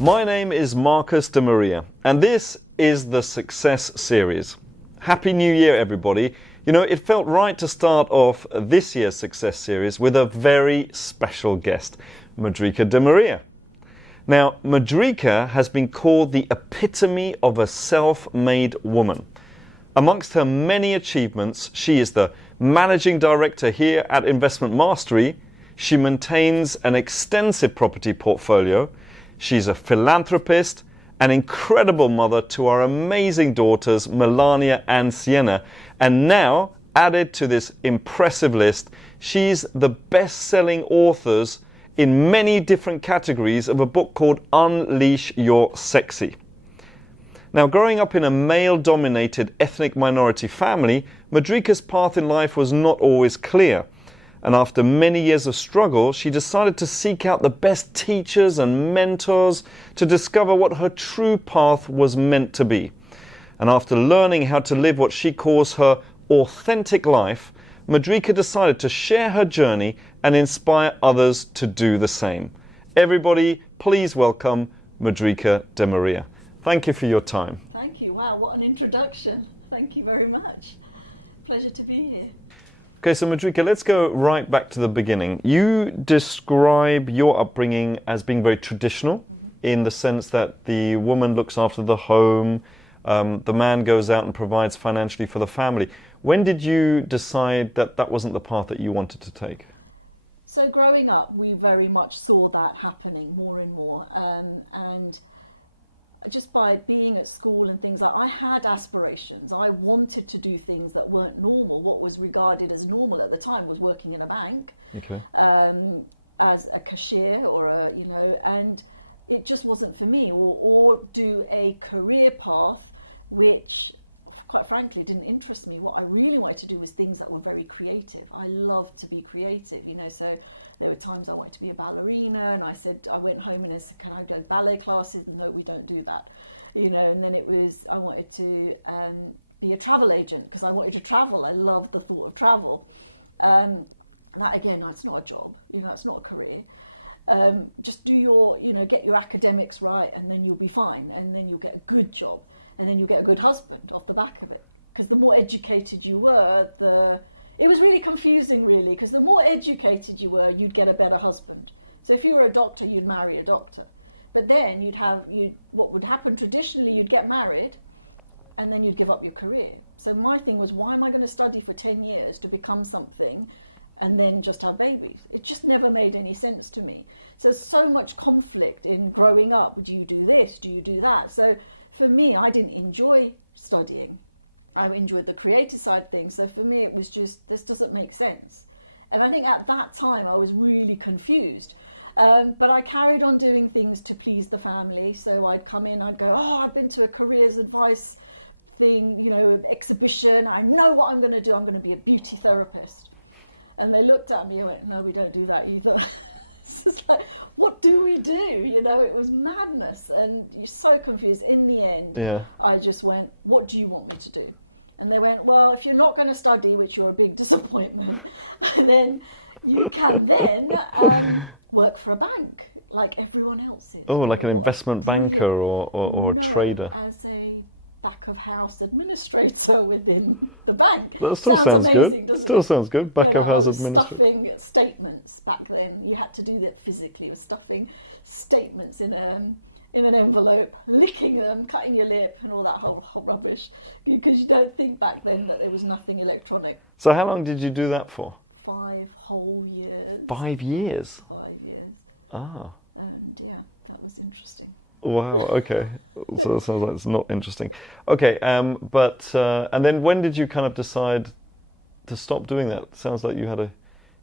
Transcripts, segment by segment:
My name is Marcus de Maria, and this is the Success Series. Happy New Year, everybody. You know, it felt right to start off this year's Success Series with a very special guest, Madrika de Maria. Now, Madrika has been called the epitome of a self-made woman. Amongst her many achievements, she is the managing director here at Investment Mastery. She maintains an extensive property portfolio. She's a philanthropist, an incredible mother to our amazing daughters, Melania and Sienna. And now, added to this impressive list, she's the best-selling authors in many different categories of a book called Unleash Your Sexy. Now, growing up in a male-dominated ethnic minority family, Madrika's path in life was not always clear. And after many years of struggle, she decided to seek out the best teachers and mentors to discover what her true path was meant to be. And after learning how to live what she calls her authentic life, Madrika decided to share her journey and inspire others to do the same. Everybody, please welcome Madrika de Maria. Thank you for your time. Thank you. Wow, what an introduction. Thank you very much. Pleasure to be here. Okay, so Madrika, let's go right back to the beginning. You describe your upbringing as being very traditional in the sense that the woman looks after the home, the man goes out and provides financially for the family. When did you decide that that wasn't the path that you wanted to take? So growing up, we very much saw that happening more and more. And just by being at school and things like I had aspirations. I wanted to do things that weren't normal. What was regarded as normal at the time was working in a bank, okay, as a cashier and it just wasn't for me. Or do a career path which, quite frankly, didn't interest me. What I really wanted to do was things that were very creative. I love to be creative, so there were times I wanted to be a ballerina, and I went home and I said, can I go ballet classes? No, we don't do that, and then it was, I wanted to be a travel agent because I wanted to travel. I loved the thought of travel. That again, that's not a job, it's not a career. Just do your, get your academics right, and then you'll be fine, and then you'll get a good job, and then you'll get a good husband off the back of it. Because the more educated you were, it was really confusing, really, because the more educated you were, you'd get a better husband. So if you were a doctor, you'd marry a doctor. But then what would happen traditionally, you'd get married, and then you'd give up your career. So my thing was, why am I going to study for 10 years to become something and then just have babies? It just never made any sense to me. So much conflict in growing up. Do you do this? Do you do that? So for me, I didn't enjoy studying. I enjoyed the creative side of things. So for me, it was just, this doesn't make sense. And I think at that time, I was really confused. But I carried on doing things to please the family. So I'd come in, I'd go, I've been to a careers advice thing, exhibition. I know what I'm going to do. I'm going to be a beauty therapist. And they looked at me and went, no, we don't do that either. It's just like, what do we do? It was madness. And you're so confused. In the end, I just went, what do you want me to do? And they went, well, if you're not going to study, which you're a big disappointment, then you can then work for a bank, like everyone else is. Oh, like an investment banker or a trader. As a back-of-house administrator within the bank. That still sounds amazing, good. Still sounds good, back-of-house administrator. Stuffing statements back then. You had to do that physically, with stuffing statements in an envelope, licking them, cutting your lip, and all that whole rubbish, because you don't think back then that there was nothing electronic. So how long did you do that for? 5 whole years. 5 years? 5 years. Ah. And yeah, that was interesting. Wow, okay. So it sounds like it's not interesting. Okay, and then when did you kind of decide to stop doing that? Sounds like you had a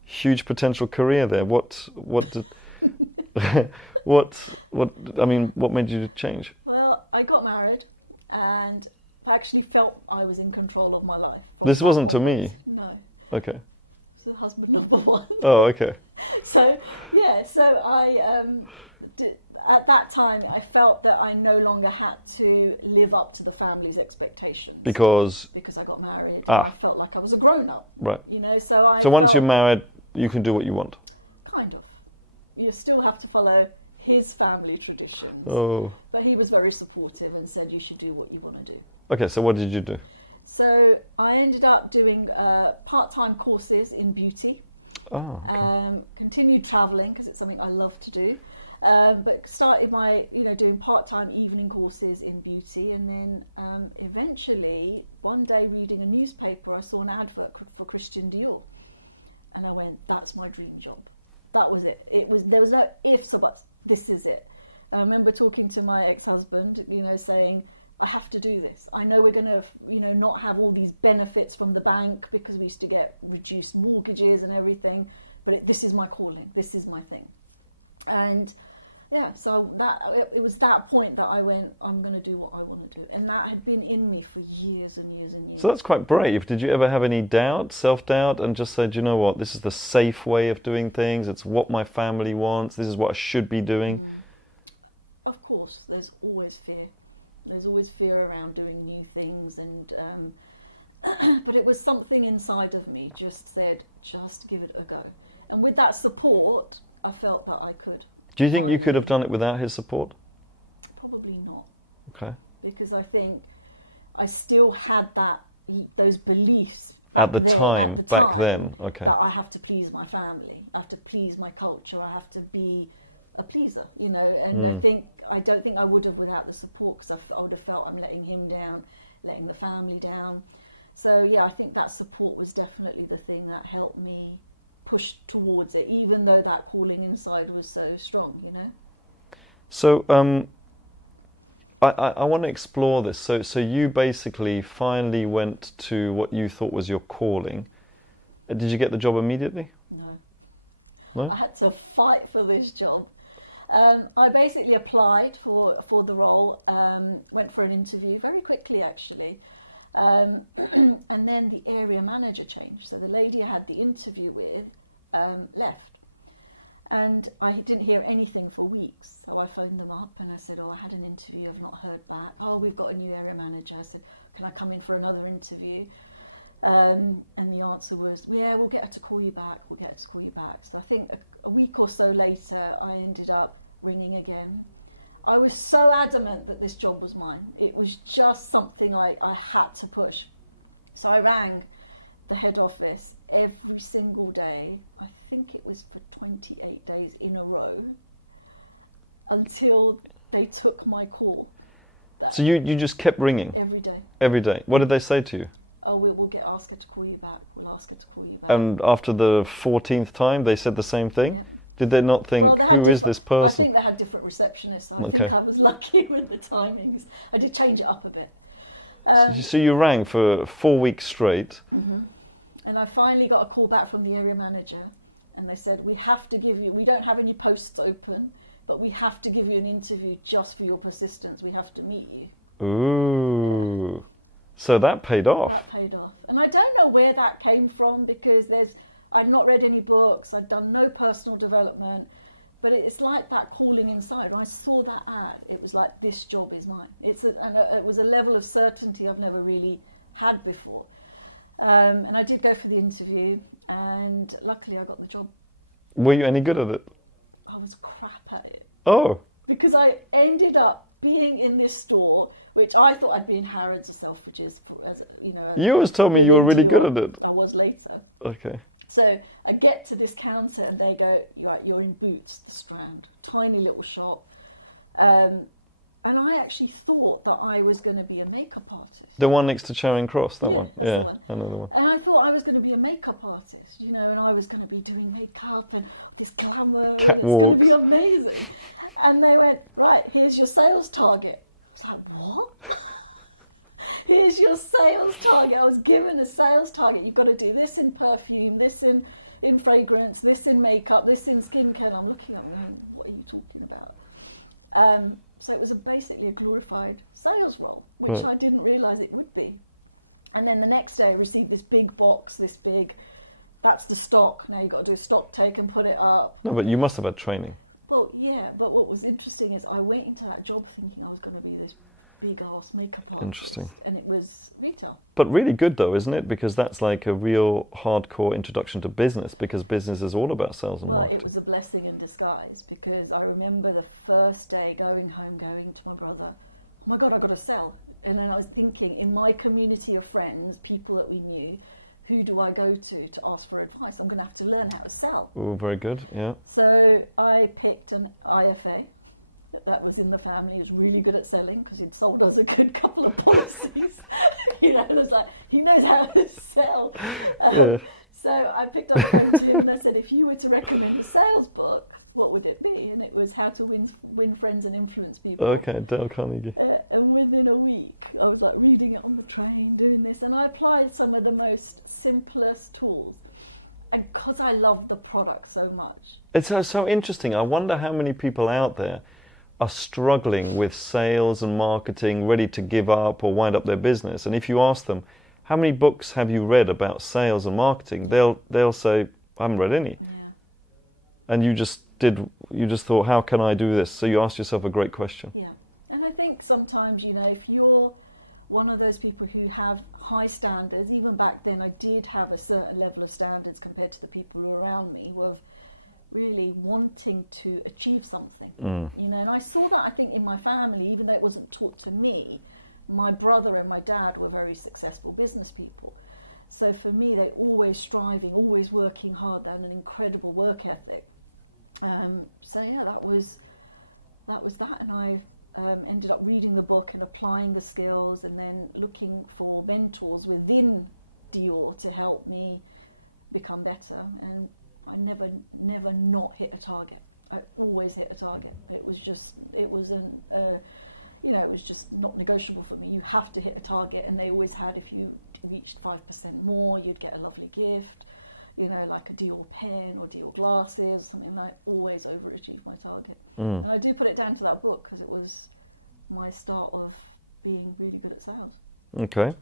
huge potential career there. What did... what made you change? Well, I got married and I actually felt I was in control of my life. This wasn't to me? No. Okay. So husband number 1. Oh, okay. So I, at that time, I felt that I no longer had to live up to the family's expectations. Because I got married. Ah. I felt like I was a grown-up. Right. So once you're married, you can do what you want. Kind of. You still have to follow his family traditions. Oh. But he was very supportive and said, you should do what you want to do. Okay, so what did you do? So I ended up doing part-time courses in beauty. Oh, okay. Continued traveling because it's something I love to do. But started by doing part-time evening courses in beauty, and then eventually one day reading a newspaper I saw an advert for Christian Dior, and I went, that's my dream job. That was it. There was no ifs or buts. This is it. I remember talking to my ex-husband, saying, I have to do this. I know we're going to not have all these benefits from the bank because we used to get reduced mortgages and everything, but this is my calling. This is my thing. And yeah, so it was that point that I went, I'm going to do what I want to do. And that had been in me for years and years and years. So that's quite brave. Did you ever have any doubt, self-doubt, and just said, you know what, this is the safe way of doing things, it's what my family wants, this is what I should be doing? Of course, there's always fear. There's always fear around doing new things, and but it was something inside of me just said, just give it a go. And with that support, I felt that I could. Do you think you could have done it without his support? Probably not. Okay. Because I think I still had those beliefs At the time, back then, okay. That I have to please my family, I have to please my culture, I have to be a pleaser, and I don't think I would have without the support, because I would have felt I'm letting him down, letting the family down. So yeah, I think that support was definitely the thing that helped me push towards it, even though that calling inside was so strong, So I want to explore this. So you basically finally went to what you thought was your calling. Did you get the job immediately? No? I had to fight for this job. I basically applied for the role, went for an interview very quickly actually, and then the area manager changed. So the lady I had the interview with left, and I didn't hear anything for weeks. So I phoned them up and I said, I had an interview, I've not heard back. We've got a new area manager. I said, can I come in for another interview? And the answer was, yeah, we'll get her to call you back, So I think a week or so later, I ended up ringing again. I was so adamant that this job was mine. It was just something I had to push. So I rang the head office every single day. I think it was for 28 days in a row, until they took my call. So you just kept ringing? Every day. Every day. What did they say to you? We'll ask her to call you back. We'll ask her to call you back. And after the 14th time, they said the same thing? Yeah. Did they not think, who is this person? I think they had different receptionists. So I think I was lucky with the timings. I did change it up a bit. So you rang for 4 weeks straight? Mm-hmm. And I finally got a call back from the area manager, and they said, we don't have any posts open, but we have to give you an interview just for your persistence. We have to meet you. Ooh. So that paid off. That paid off. And I don't know where that came from, because I'd not read any books, I'd done no personal development, but it's like that calling inside. When I saw that ad, it was like, this job is mine. It was a level of certainty I've never really had before. And I did go for the interview, and luckily I got the job. Were you any good at it? I was crap at it. Oh. Because I ended up being in this store, which I thought I'd be in Harrods or Selfridges, You always told me you were really good at it. I was later. Okay. So I get to this counter and they go, you're in Boots, the Strand, tiny little shop. And I actually thought that I was going to be a makeup artist. The one next to Charing Cross, that one? Yeah, I know the one. And I thought I was going to be a makeup artist, and I was going to be doing makeup and this glamour. Catwalks. It's going to be amazing. And they went, right, here's your sales target. I was like, what? Here's your sales target. I was given a sales target. You've got to do this in perfume, this in fragrance, this in makeup, this in skincare. And I'm looking at them, what are you talking about? So it was basically a glorified sales role, which I didn't realise it would be. And then the next day I received this big box, that's the stock. Now you've got to do a stock take and put it up. No, but you must have had training. Well, yeah, but what was interesting is I went into that job thinking I was going to be this big ass makeup artist. Interesting. And it was retail. But really good though, isn't it? Because that's like a real hardcore introduction to business, because business is all about sales and marketing. It was a blessing in disguise, because I remember the first day going home, going to my brother, oh my God, I've got to sell. And then I was thinking, in my community of friends, people that we knew, who do I go to ask for advice? I'm going to have to learn how to sell. Oh, very good, yeah. So I picked an IFA that was in the family. He was really good at selling because he'd sold us a good couple of policies. And I was like, he knows how to sell. So I picked up a phone to him and I said, if you were to recommend a sales book, what would it be? And it was How to Win Friends and Influence People. Okay, Dale Carnegie. And within a week, I was like reading it on the train, doing this, and I applied some of the most simplest tools. And because I love the product so much. It's so interesting. I wonder how many people out there are struggling with sales and marketing, ready to give up or wind up their business. And if you ask them, how many books have you read about sales and marketing? They'll say, I haven't read any. Yeah. And you just thought, how can I do this? So you asked yourself a great question. Yeah. And I think sometimes, if you're one of those people who have high standards, even back then I did have a certain level of standards compared to the people who were around me, were really wanting to achieve something. And I saw that, I think, in my family, even though it wasn't taught to me. My brother and my dad were very successful business people. So for me, they're always striving, always working hard. They had an incredible work ethic. So yeah, that was that. And I ended up reading the book and applying the skills, and then looking for mentors within Dior to help me become better. And I never not hit a target. I always hit a target. It was just not negotiable for me. You have to hit a target, and they always had, if you reached 5% more, you'd get a lovely gift, like a Dior pen or Dior glasses, something. I always overachieved my target. And I do put it down to that book, because it was my start of being really good at sales. Okay.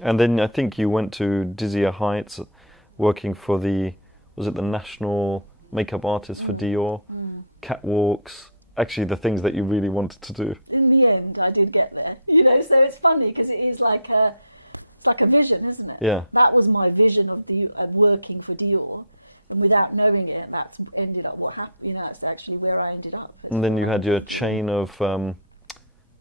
And then I think you went to dizzier heights, working for the national makeup artist for Dior, catwalks, actually the things that you really wanted to do. In the end, I did get there. So it's funny, because it is like a vision, isn't it? Yeah. That was my vision of working for Dior, and without knowing it, that's ended up what happened. That's actually where I ended up. And then you had your chain of, how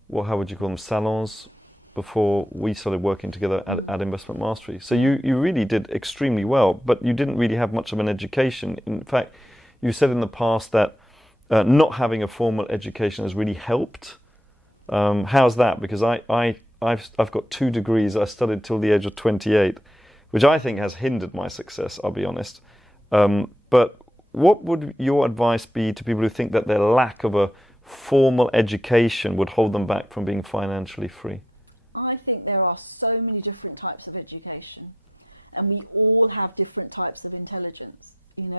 would you call them, salons, before we started working together at Investment Mastery. So you really did extremely well, but you didn't really have much of an education. In fact, you said in the past that not having a formal education has really helped. How's that? Because I've got 2 degrees. I studied till the age of 28, which I think has hindered my success, I'll be honest. But what would your advice be to people who think that their lack of a formal education would hold them back from being financially free? I think there are so many different types of education, and we all have different types of intelligence, and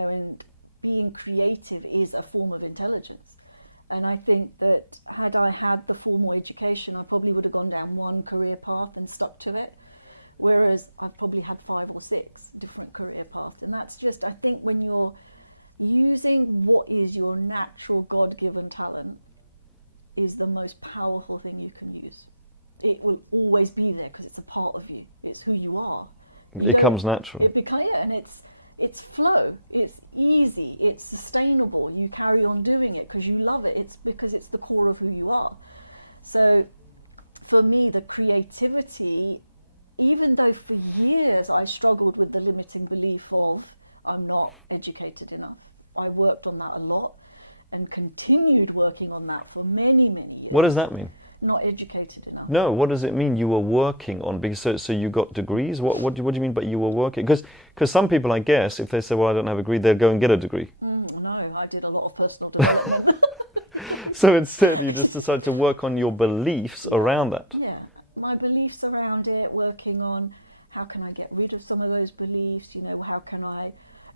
being creative is a form of intelligence. And I think that had I had the formal education, I probably would have gone down one career path and stuck to it, whereas I probably had 5 or 6 different career paths. And that's just, I think, when you're using what is your natural God-given talent, is the most powerful thing you can use. It will always be there because it's a part of you. It's who you are. It comes naturally. And it's flow. It's easy. It's sustainable. You carry on doing it because you love it. It's because it's the core of who you are. So for me, the creativity, even though for years I struggled with the limiting belief of I'm not educated enough, I worked on that a lot and continued working on that for many, many years. What does that mean? Not educated enough. No, what does it mean you were working on? Because so you got degrees? What do you mean by you were working? Because some people, I guess, if they say, well, I don't have a degree, they'll go and get a degree. No, I did a lot of personal development. So instead you just decided to work on your beliefs around that. Yeah, my beliefs around it, working on how can I get rid of some of those beliefs, how can I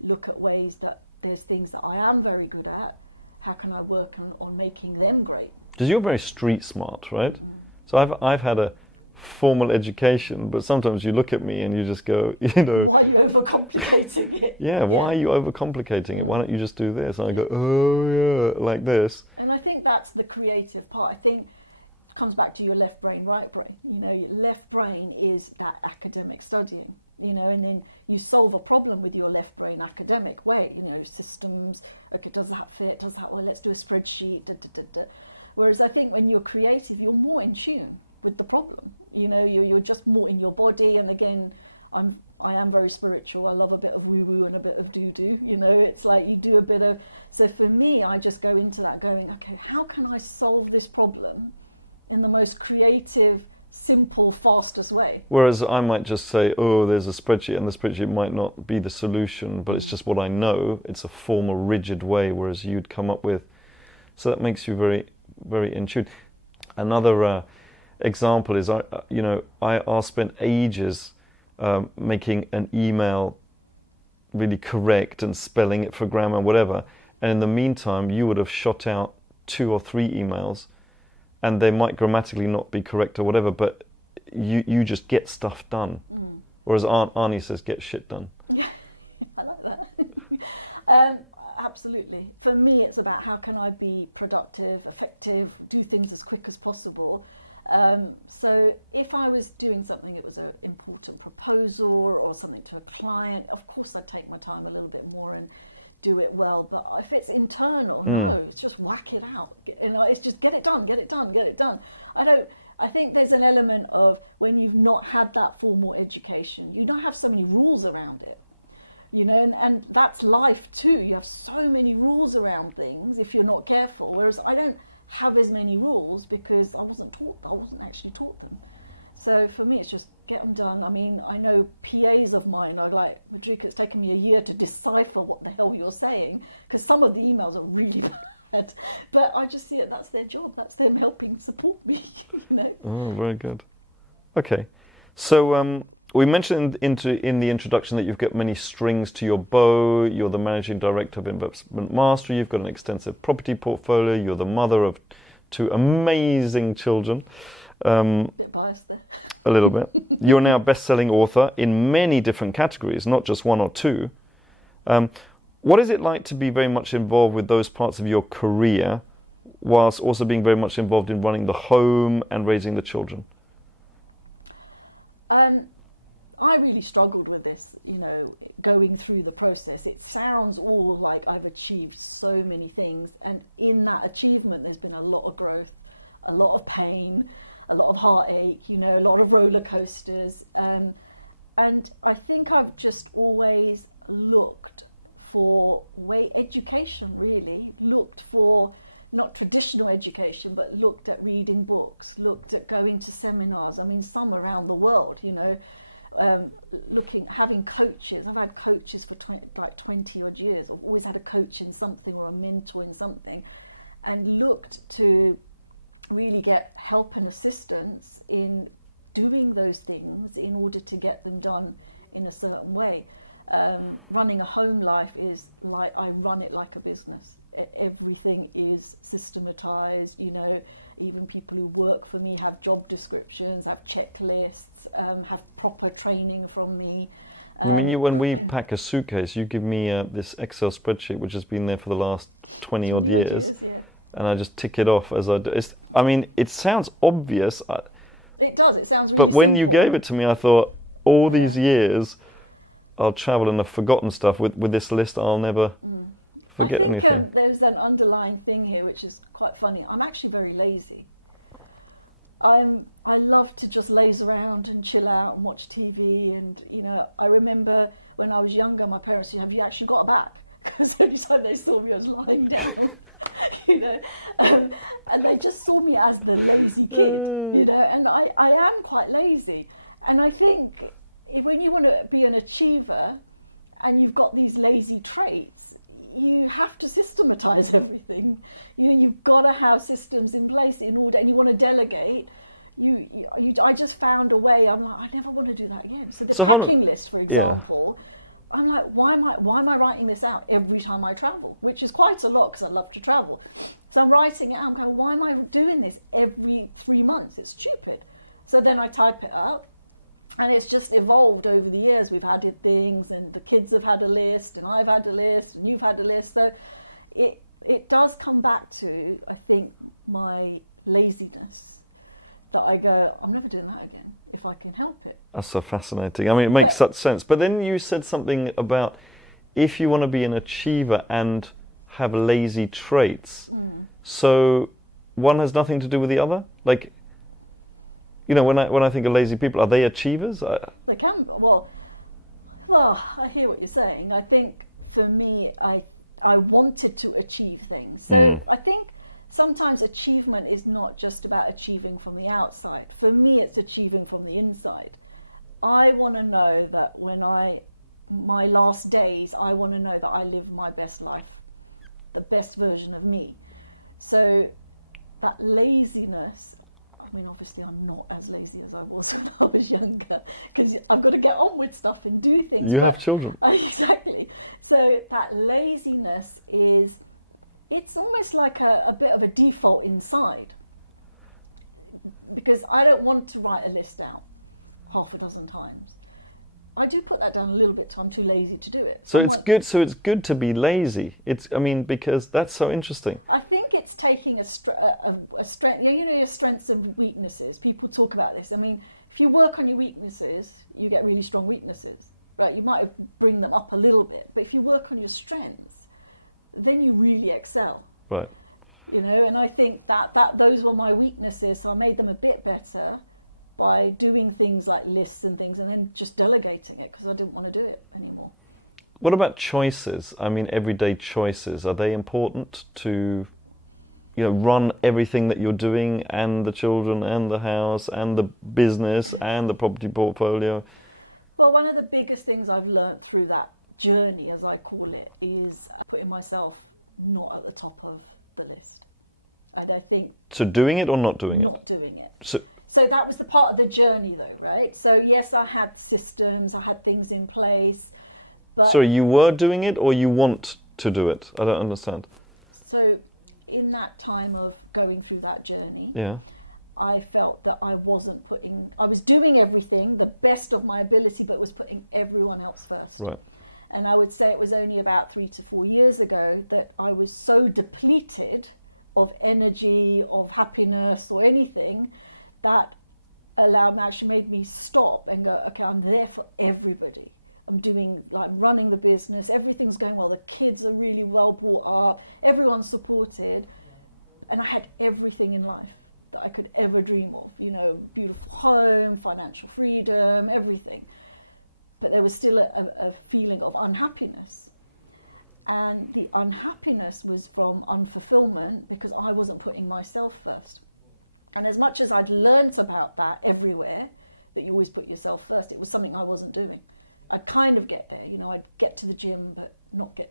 look at ways that there's things that I am very good at, how can I work on making them great. Because you're very street smart, right? So I've had a formal education, but sometimes you look at me and you just go, Why are you overcomplicating it? Yeah, why are you overcomplicating it? Why don't you just do this? And I go, oh yeah, like this. And I think that's the creative part. I think comes back to your left brain, right brain. You know, your left brain is that academic studying, you know, and then you solve a problem with your left brain academic way, you know, systems, okay, does that fit, does that, well, let's do a spreadsheet, da, da, da, da. Whereas I think when you're creative, you're more in tune with the problem, you know, you're just more in your body. And again, I am very spiritual. I love a bit of woo-woo and a bit of doo-doo, you know, it's like you do a bit of, so for me, I just go into that going, okay, how can I solve this problem in the most creative, simple, fastest way? Whereas I might just say, oh, there's a spreadsheet, and the spreadsheet might not be the solution, but it's just what I know. It's a formal, rigid way, whereas you'd come up with, so that makes you very, very in tune. Another example is, I spent ages making an email really correct and spelling it for grammar, whatever. And in the meantime, you would have shot out 2 or 3 emails, and they might grammatically not be correct or whatever, but you just get stuff done. Whereas Arnie says, get shit done. I like that. Absolutely. For me, it's about how can I be productive, effective, do things as quick as possible. So if I was doing something, it was an important proposal or something to a client, of course I'd take my time a little bit more and do it well. But if it's internal, no, it's just whack it out. You know, it's just get it done, get it done, get it done. I think there's an element of when you've not had that formal education, you don't have so many rules around it. You know, and that's life too. You have so many rules around things if you're not careful. Whereas I don't have as many rules because I wasn't actually taught them. So for me, it's just get them done. I mean, I know PAs of mine are like, Madrika, it's taken me a year to decipher what the hell you're saying, because some of the emails are really bad. But I just see it, that's their job. That's them helping support me. You know? Oh, very good. Okay. So we mentioned in the introduction that you've got many strings to your bow. You're the managing director of Investment Mastery. You've got an extensive property portfolio. You're the mother of 2 amazing children. A bit biased there. A little bit. You're now a best-selling author in many different categories, not just 1 or 2. What is it like to be very much involved with those parts of your career, whilst also being very much involved in running the home and raising the children? I really struggled with this, you know, going through the process. It sounds all like I've achieved so many things, and in that achievement there's been a lot of growth, a lot of pain, a lot of heartache, you know, a lot of roller coasters, and I think I've just always looked for education, really, looked for not traditional education, but looked at reading books, looked at going to seminars, I mean some around the world, you know, having coaches. I've had coaches for 20 odd years. I've always had a coach in something or a mentor in something, and looked to really get help and assistance in doing those things in order to get them done in a certain way. Running a home life is like, I run it like a business. Everything is systematized, you know, even people who work for me have job descriptions, have checklists, have proper training from me. I mean, when we pack a suitcase, you give me this Excel spreadsheet which has been there for the last 20 odd years, and I just tick it off as I do. I mean, it sounds obvious. It does, it sounds really But when simple. you gave it to me, I thought, all these years, I'll travel and I've forgotten stuff. With this list, I'll never forget anything. There's an underlying thing here which is quite funny. I'm actually very lazy. I love to just laze around and chill out and watch TV, and you know, I remember when I was younger, my parents said, have you actually got a back? Because every time they saw me I was lying down, you know, and they just saw me as the lazy kid, you know, and I am quite lazy. And I think when you want to be an achiever and you've got these lazy traits, you have to systematize everything. You know, you've got to have systems in place in order, and you want to delegate. I just found a way. I'm like, I never want to do that again. So the packing list, for example, I'm like, why am I writing this out every time I travel? Which is quite a lot because I love to travel. So I'm writing it out. I'm going, why am I doing this every 3 months? It's stupid. So then I type it out. And it's just evolved over the years. We've added things, and the kids have had a list, and I've had a list, and you've had a list. So it does come back to, I think, my laziness. that I go, I'm never doing that again if I can help it. That's so fascinating. I mean, it makes such sense. But then you said something about if you want to be an achiever and have lazy traits, so one has nothing to do with the other? Like, you know, when I think of lazy people, are they achievers? They can, well, I hear what you're saying. I think for me, I wanted to achieve things. So I think sometimes achievement is not just about achieving from the outside. For me, it's achieving from the inside. I want to know that my last days, I want to know that I live my best life, the best version of me. So that laziness, I mean, obviously I'm not as lazy as I was when I was younger, because I've got to get on with stuff and do things. You have children. Exactly. So that laziness it's almost like a bit of a default inside, because I don't want to write a list out half a dozen times. I do put that down a little bit, so I'm too lazy to do it. So it's good. So it's good to be lazy. Because that's so interesting. I think it's taking a strength. You know, your strengths and weaknesses. People talk about this. I mean, if you work on your weaknesses, you get really strong weaknesses. Right? You might bring them up a little bit, but if you work on your strengths, then you really excel. Right. You know, and I think that those were my weaknesses, so I made them a bit better by doing things like lists and things, and then just delegating it because I didn't want to do it anymore. What about choices? I mean, everyday choices. Are they important to, you know, run everything that you're doing, and the children and the house and the business and the property portfolio? Well, one of the biggest things I've learned through that journey, as I call it, is putting myself not at the top of the list. And I think... So doing it or not doing it? Not doing it. So that was the part of the journey, though, right? So yes, I had systems, I had things in place. But sorry, you were doing it or you want to do it? I don't understand. So in that time of going through that journey, yeah, I felt that I was doing everything, the best of my ability, but was putting everyone else first. Right. And I would say it was only about 3 to 4 years ago that I was so depleted of energy, of happiness or anything, that actually made me stop and go, okay, I'm there for everybody. I'm doing, like, running the business, everything's going well, the kids are really well brought up, everyone's supported, and I had everything in life that I could ever dream of, you know, beautiful home, financial freedom, everything. But there was still a feeling of unhappiness. And the unhappiness was from unfulfillment because I wasn't putting myself first. And as much as I'd learned about that everywhere, that you always put yourself first, it was something I wasn't doing. I'd kind of get there, you know, I'd get to the gym but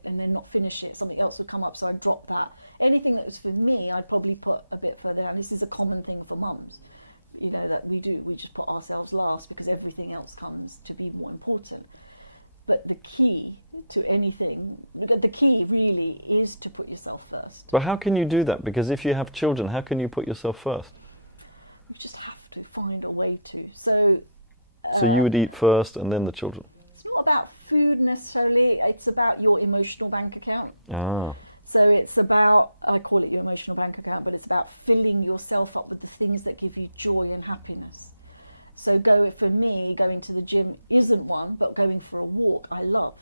and then not finish it. Something else would come up, so I'd drop that. Anything that was for me, I'd probably put a bit further. And this is a common thing for mums, you know, that we do. We just put ourselves last because everything else comes to be more important. But the key to anything, the key really is to put yourself first. But how can you do that? Because if you have children, how can you put yourself first? You just have to find a way to. So you would eat first and then the children? It's not about food necessarily, it's about your emotional bank account. Ah. So it's about, I call it your emotional bank account, but it's about filling yourself up with the things that give you joy and happiness. So for me, going to the gym isn't one, but going for a walk I love.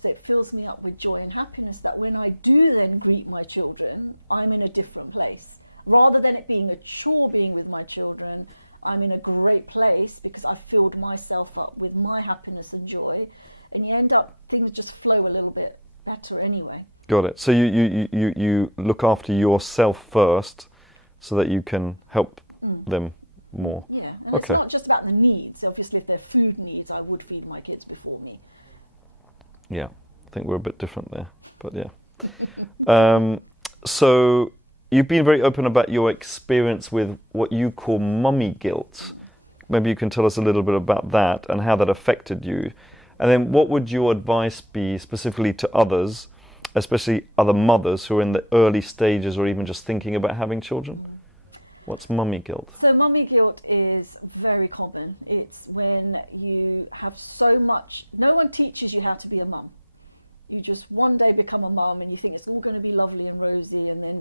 So it fills me up with joy and happiness that when I do then greet my children, I'm in a different place. Rather than it being a chore being with my children, I'm in a great place because I filled myself up with my happiness and joy. And you end up, things just flow a little bit better anyway. Got it. So you look after yourself first so that you can help them more. Yeah. And okay. It's not just about the needs. Obviously, if they're food needs, I would feed my kids before me. Yeah, I think we're a bit different there, but yeah. So you've been very open about your experience with what you call mummy guilt. Maybe you can tell us a little bit about that and how that affected you. And then what would your advice be specifically to others, especially other mothers who are in the early stages or even just thinking about having children? What's mummy guilt? So mummy guilt is very common. It's when you have so much, no one teaches you how to be a mum. You just one day become a mum and you think it's all going to be lovely and rosy, and then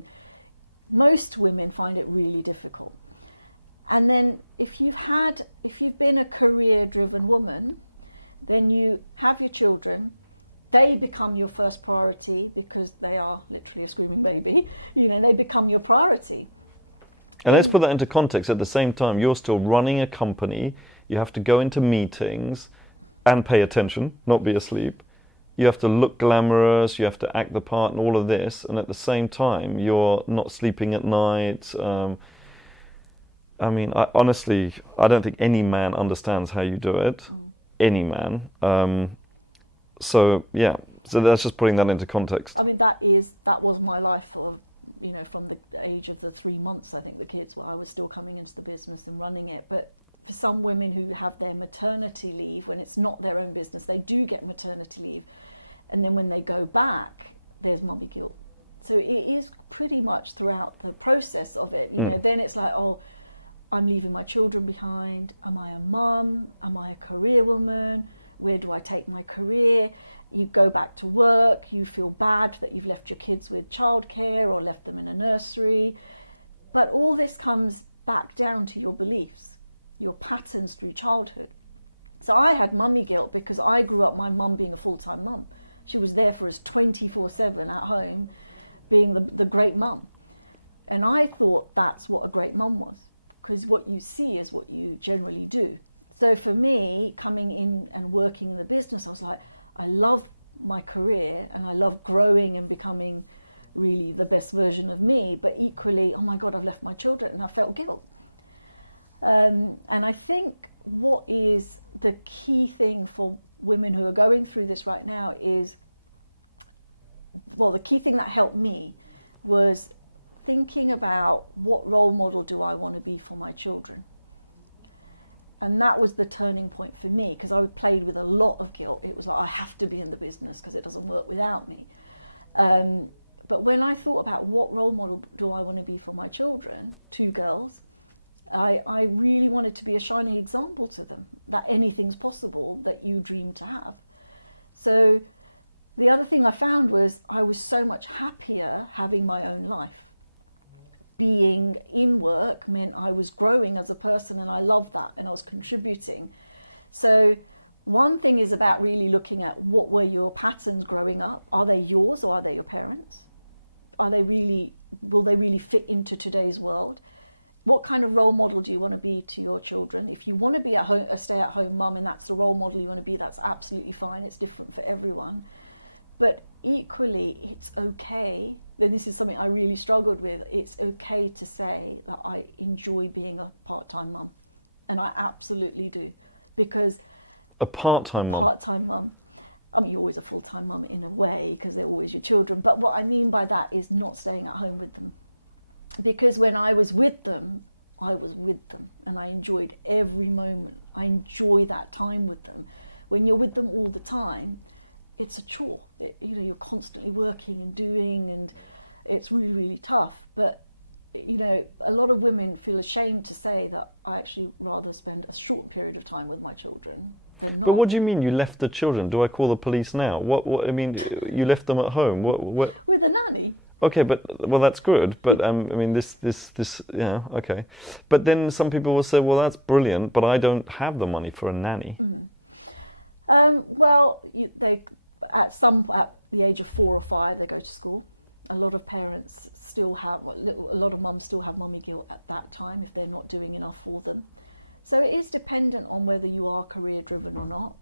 most women find it really difficult. And then if you've been a career-driven woman, then you have your children. They become your first priority because they are literally a screaming baby. You know, they become your priority. And let's put that into context. At the same time, you're still running a company. You have to go into meetings and pay attention, not be asleep. You have to look glamorous, you have to act the part and all of this. And at the same time, you're not sleeping at night. I mean, honestly, I don't think any man understands how you do it. Any man. So that's just putting that into context. I mean, that was my life for, you know, from the age of the 3 months, I think, the kids, where I was still coming into the business and running it. But for some women who have their maternity leave, when it's not their own business, they do get maternity leave. And then when they go back, there's mummy guilt. So it is pretty much throughout the process of it. You know, then it's like, oh, I'm leaving my children behind. Am I a mum? Am I a career woman? Where do I take my career? You go back to work, you feel bad that you've left your kids with childcare or left them in a nursery. But all this comes back down to your beliefs, your patterns through childhood. So I had mummy guilt because I grew up my mum being a full-time mum. She was there for us 24/7 at home, being the great mum. And I thought that's what a great mum was, because what you see is what you generally do. So for me, coming in and working in the business, I was like, I love my career and I love growing and becoming really the best version of me, but equally, oh my God, I've left my children, and I felt guilt. And I think what is the key thing for women who are going through this right now is, well, the key thing that helped me was thinking about what role model do I want to be for my children. And that was the turning point for me, because I played with a lot of guilt. It was like, I have to be in the business because it doesn't work without me. But when I thought about what role model do I want to be for my children, 2 girls, I really wanted to be a shining example to them, that anything's possible that you dream to have. So the other thing I found was I was so much happier having my own life. Being in work meant I was growing as a person, and I loved that, and I was contributing. So one thing is about really looking at what were your patterns growing up. Are they yours or are they your parents? Will they really fit into today's world? What kind of role model do you want to be to your children? If you want to be a stay-at-home mum and that's the role model you want to be, that's absolutely fine. It's different for everyone. But equally, it's okay, and this is something I really struggled with, it's okay to say that I enjoy being a part-time mum. And I absolutely do. Because a part-time mum? Part-time mum. I mean, you're always a full-time mum in a way, because they're always your children. But what I mean by that is not staying at home with them. Because when I was with them, and I enjoyed every moment. I enjoy that time with them. When you're with them all the time, it's a chore. You're constantly working and doing, and it's really, really tough. But a lot of women feel ashamed to say that I actually rather spend a short period of time with my children. But what do you mean you left the children? Do I call the police now? What I mean, you left them at home. What? With a nanny. Okay, well that's good. But I mean this yeah, okay. But then some people will say, well, that's brilliant, but I don't have the money for a nanny. Well, they at the age of 4 or 5 they go to school. A lot of parents still have, a lot of mums still have mummy guilt at that time if they're not doing enough for them. So it is dependent on whether you are career driven or not,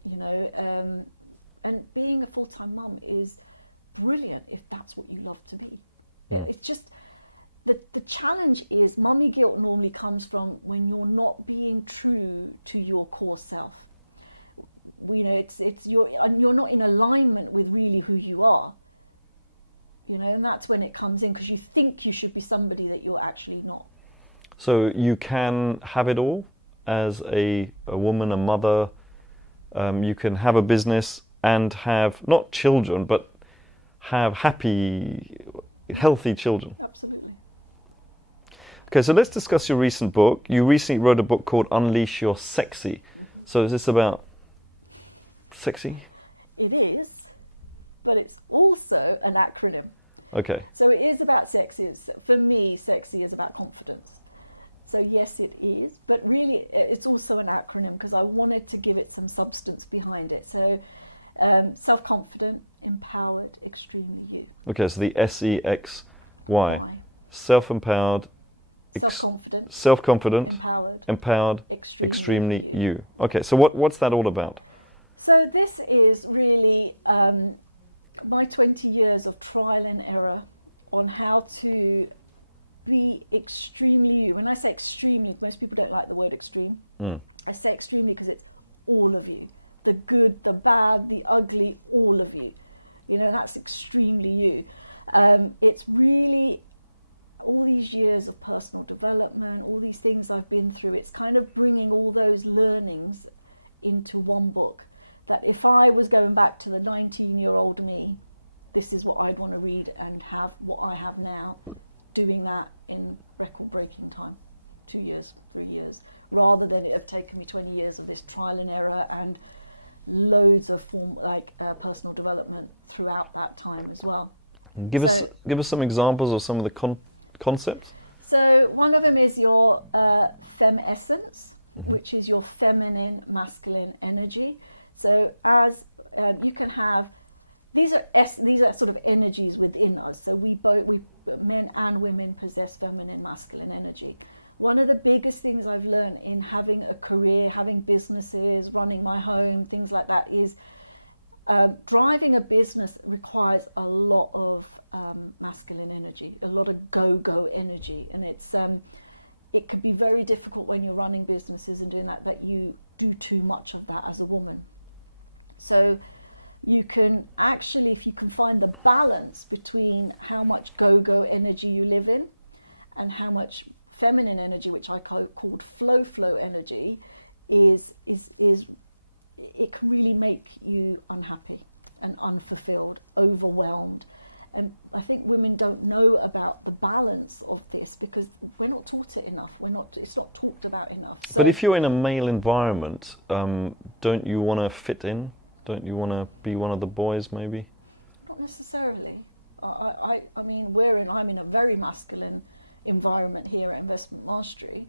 and being a full-time mum is brilliant if that's what you love to be. It's just, the challenge is mummy guilt normally comes from when you're not being true to your core self. You're not in alignment with really who you are. And that's when it comes in, because you think you should be somebody that you're actually not. So you can have it all as a woman, a mother. You can have a business and have not children, but have happy, healthy children. Absolutely. Okay, so let's discuss your recent book. You recently wrote a book called Unleash Your Sexy. So is this about sexy? It is, but it's also an acronym. Okay. So it is about sexy. For me, sexy is about confidence. So yes, it is, but really it's also an acronym because I wanted to give it some substance behind it. So self-confident, empowered, extremely you. Okay, so the SEXY. Why? Self-empowered, self-confident, empowered, extremely you. Okay, so what's that all about? So this is really my 20 years of trial and error on how to be extremely you. When I say extremely, most people don't like the word extreme. I say extremely because it's all of you. The good, the bad, the ugly, all of you. You know, that's extremely you. It's really all these years of personal development, all these things I've been through, it's kind of bringing all those learnings into one book. That if I was going back to the 19-year-old me, this is what I'd want to read and have what I have now, doing that in record-breaking time, 2 years, 3 years, rather than it have taken me 20 years of this trial and error and loads of personal development throughout that time as well. Give us some examples of some of the concepts. So one of them is your fem essence, which is your feminine, masculine energy. So as you can have, these are sort of energies within us. So we men and women possess feminine, masculine energy. One of the biggest things I've learned in having a career, having businesses, running my home, things like that is driving a business requires a lot of masculine energy, a lot of go energy, and it can be very difficult when you're running businesses and doing that you do too much of that as a woman. So you can actually, if you can find the balance between how much go energy you live in and how much feminine energy, which I called flow energy, is it can really make you unhappy and unfulfilled, overwhelmed. And I think women don't know about the balance of this because we're not taught it enough. It's not talked about enough. So but if you're in a male environment, don't you want to fit in? Don't you want to be one of the boys, maybe? Not necessarily. I mean, I'm in a very masculine environment here at Investment Mastery.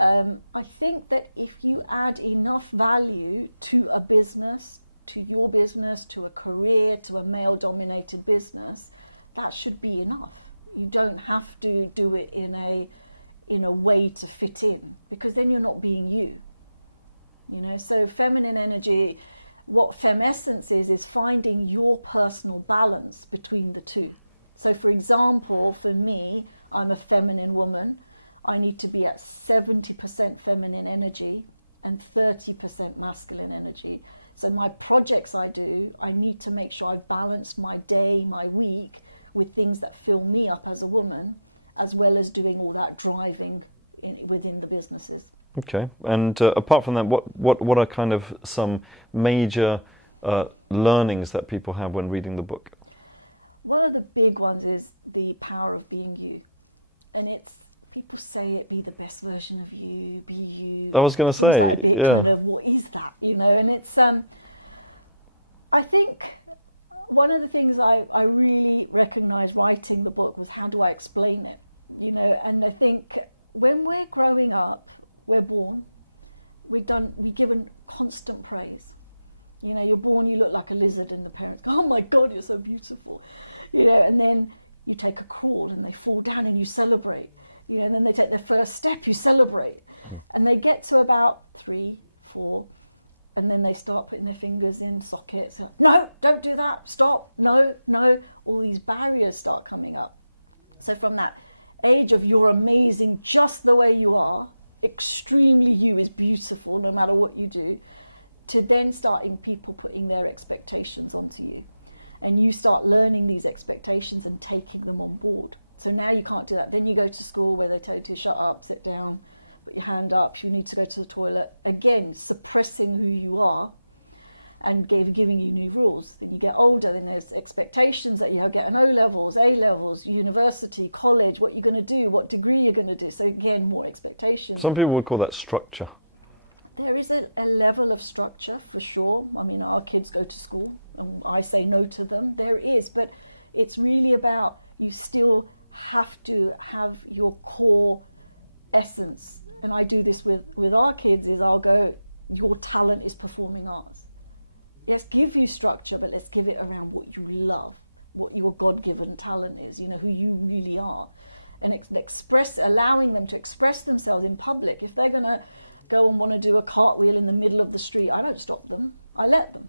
I think that if you add enough value to a business, to your business, to a career, to a male-dominated business, that should be enough. You don't have to do it in a way to fit in, because then you're not being you. You know, so feminine energy, what femessence is finding your personal balance between the two. So for example, for me, I'm a feminine woman. I need to be at 70% feminine energy and 30% masculine energy. So my projects I do, I need to make sure I've balanced my day, my week with things that fill me up as a woman, as well as doing all that driving within the businesses. Okay, and apart from that, what are kind of some major learnings that people have when reading the book? One of the big ones is the power of being you. And people say it, be the best version of you, be you. I was going to say, yeah. Kind of, what is that, you know? And it's, I think one of the things I really recognised writing the book was how do I explain it, you know? And I think when we're growing up, we're born, we're given constant praise. You know, you're born, you look like a lizard, and the parents go, oh my God, you're so beautiful. You know, and then you take a crawl and they fall down and you celebrate. You know, and then they take their first step, you celebrate. And they get to about 3, 4, and then they start putting their fingers in sockets. No, don't do that, stop, no. All these barriers start coming up. So from that age of you're amazing just the way you are, extremely you is beautiful no matter what you do, to then starting people putting their expectations onto you. And you start learning these expectations and taking them on board. So now you can't do that. Then you go to school where they tell you to shut up, sit down, put your hand up, you need to go to the toilet. Again, suppressing who you are and giving you new rules. Then you get older, then there's expectations that you get an O-levels, A-levels, university, college, what you're going to do, what degree you're going to do. So again, more expectations. Some people would call that structure. There is a level of structure for sure. I mean, our kids go to school and I say no to them. There is, but it's really about you still have to have your core essence and I do this with our kids, is I'll go, your talent is performing arts. Let's give you structure, but let's give it around what you love, what your God-given talent is, you know, who you really are. And allowing them to express themselves in public. If they're going to go and want to do a cartwheel in the middle of the street, I don't stop them. I let them.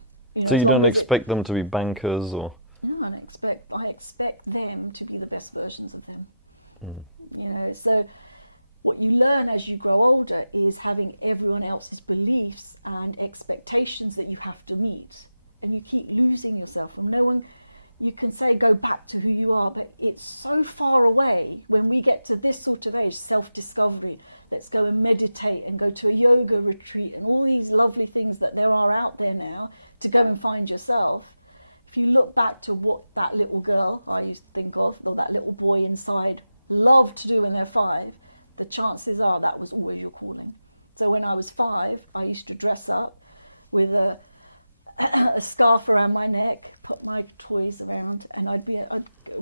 So you don't expect them to be bankers or? No, I expect them to be the best versions of them. You know, so what you learn as you grow older is having everyone else's beliefs and expectations that you have to meet, and you keep losing yourself. And no one, you can say go back to who you are, but it's so far away. When we get to this sort of age, self-discovery, let's go and meditate and go to a yoga retreat and all these lovely things that there are out there now to go and find yourself. If you look back to what that little girl I used to think of, or that little boy inside loved to do when they're 5, the chances are that was always your calling. So when I was 5, I used to dress up with a scarf around my neck, put my toys around, and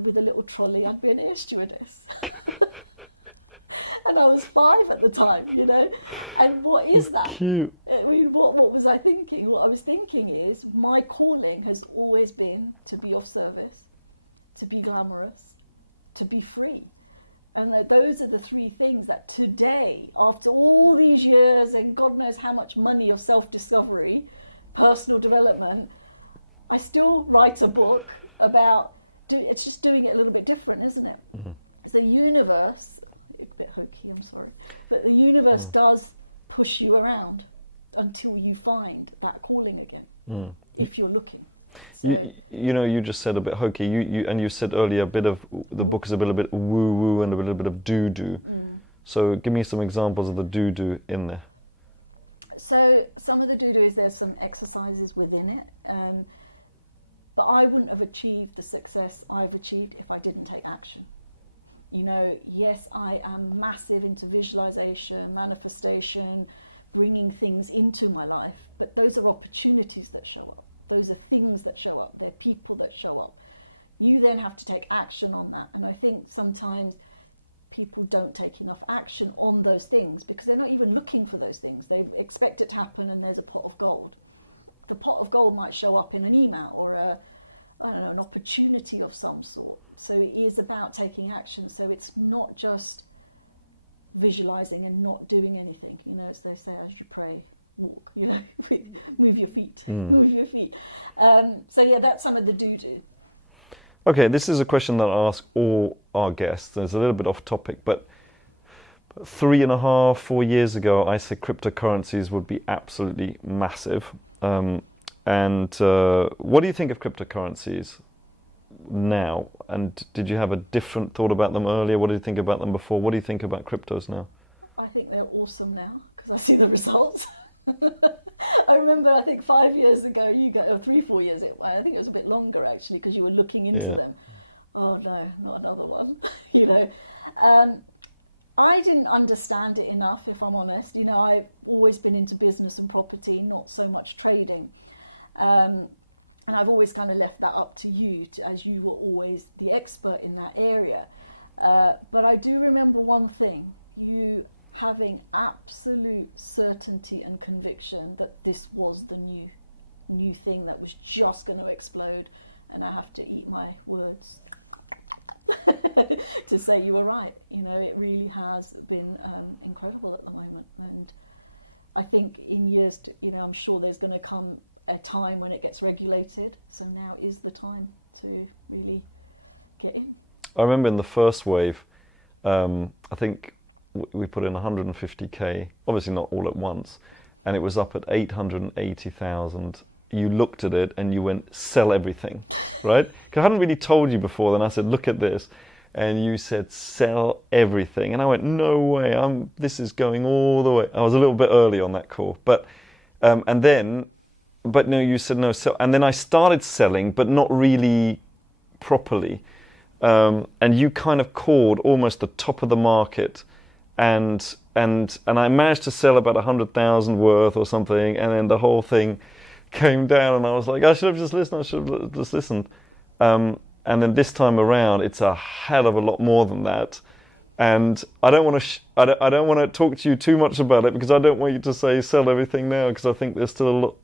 with a little trolley, I'd be an air stewardess. And I was 5 at the time, you know. And what is that? Cute. I mean, what was I thinking? What I was thinking is my calling has always been to be of service, to be glamorous, to be free. And those are the 3 things that today, after all these years and God knows how much money of self-discovery, personal development, I still write a book about, it's just doing it a little bit different, isn't it? Mm-hmm. The universe, a bit hokey, I'm sorry, but the universe does push you around until you find that calling again, if you're looking. So, you know, you just said a bit hokey. You said earlier a bit of the book is a little bit woo woo and a little bit of doo doo. So give me some examples of the doo doo in there. So some of the doo doo is there's some exercises within it, but I wouldn't have achieved the success I've achieved if I didn't take action. You know, yes, I am massive into visualization, manifestation, bringing things into my life, but those are opportunities that show up. Those are things that show up. They're people that show up. You then have to take action on that. And I think sometimes people don't take enough action on those things because they're not even looking for those things. They expect it to happen and there's a pot of gold. The pot of gold might show up in an email or an opportunity of some sort. So it is about taking action. So it's not just visualizing and not doing anything. You know, as they say, as you pray, walk, you know, move your feet, move your feet. So yeah, that's some of the do-do. Okay, this is a question that I ask all our guests. It's a little bit off topic, but 3.5, 4 years ago, I said cryptocurrencies would be absolutely massive. What do you think of cryptocurrencies now? And did you have a different thought about them earlier? What did you think about them before? What do you think about cryptos now? I think they're awesome now because I see the results. I remember, I think 5 years ago, or 3-4 years, I think it was a bit longer actually, because you were looking into them. Oh no, not another one. You know, I didn't understand it enough, if I'm honest. You know, I've always been into business and property, not so much trading. And I've always kind of left that up to you, as you were always the expert in that area. But I do remember one thing, you having absolute certainty and conviction that this was the new thing that was just going to explode, and I have to eat my words to say you were right. You know, it really has been incredible at the moment, and I think in years, you know, I'm sure there's going to come a time when it gets regulated, so now is the time to really get in. I remember in the first wave, I think we put in 150k, obviously not all at once, and it was up at 880,000. You looked at it and you went, sell everything, right? Because I hadn't really told you before. Then I said, look at this, and you said, sell everything, and I went, no way, this is going all the way. I was a little bit early on that call, but no, you said no, sell, and then I started selling, but not really properly, and you kind of called almost the top of the market. And I managed to sell about 100,000 worth or something, and then the whole thing came down, and I was like, I should have just listened. And then this time around, it's a hell of a lot more than that. And I don't want to I don't want to talk to you too much about it, because I don't want you to say sell everything now, because I think there's still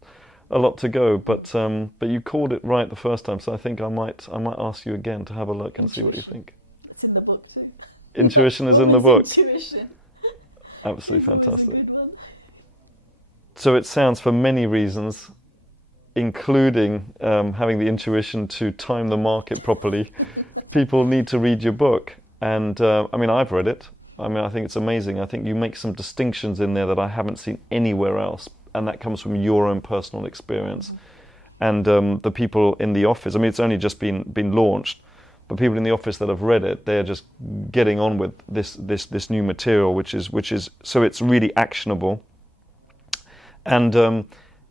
a lot to go. But you called it right the first time, so I think I might ask you again to have a look and see what you think. It's in the book too. Intuition is in the book. Intuition. Absolutely It's always a fantastic. good one. So it sounds, for many reasons, including having the intuition to time the market properly, people need to read your book. And I mean, I've read it. I mean, I think it's amazing. I think you make some distinctions in there that I haven't seen anywhere else, and that comes from your own personal experience. And the people in the office, I mean, it's only just been launched, but people in the office that have read it, they're just getting on with this new material, which is so it's really actionable. And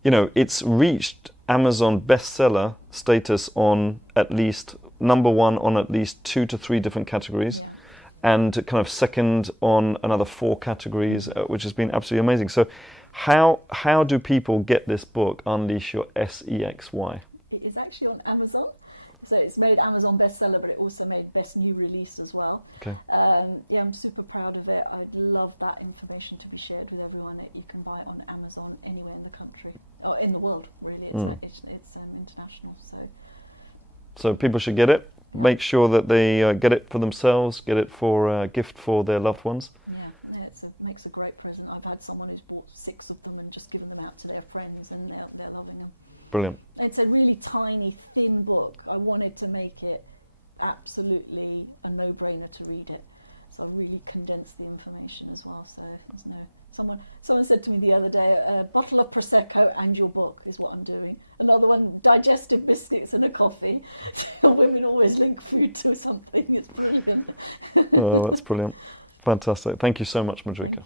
you know, it's reached Amazon bestseller status on at least #1 on at least 2 to 3 different categories, and kind of second on another 4 categories, which has been absolutely amazing. So how do people get this book, Unleash Your SEXY? It is actually on Amazon. So it's made Amazon bestseller, but it also made best new release as well. Okay. Yeah, I'm super proud of it. I'd love that information to be shared with everyone. You can buy it on Amazon anywhere in the country, or in the world, really. It's international. So people should get it. Make sure that they get it for themselves, get it for a gift for their loved ones. Yeah, it makes a great present. I've had someone who's bought 6 of them and just given them out to their friends, and they're loving them. Brilliant. It's a really tiny, thin book. I wanted to make it absolutely a no-brainer to read it. So I really condensed the information as well. So there's no. Someone said to me the other day, a bottle of Prosecco and your book is what I'm doing. Another one, digestive biscuits and a coffee. Women always link food to something. It's brilliant. Oh, that's brilliant. Fantastic. Thank you so much, Madrika.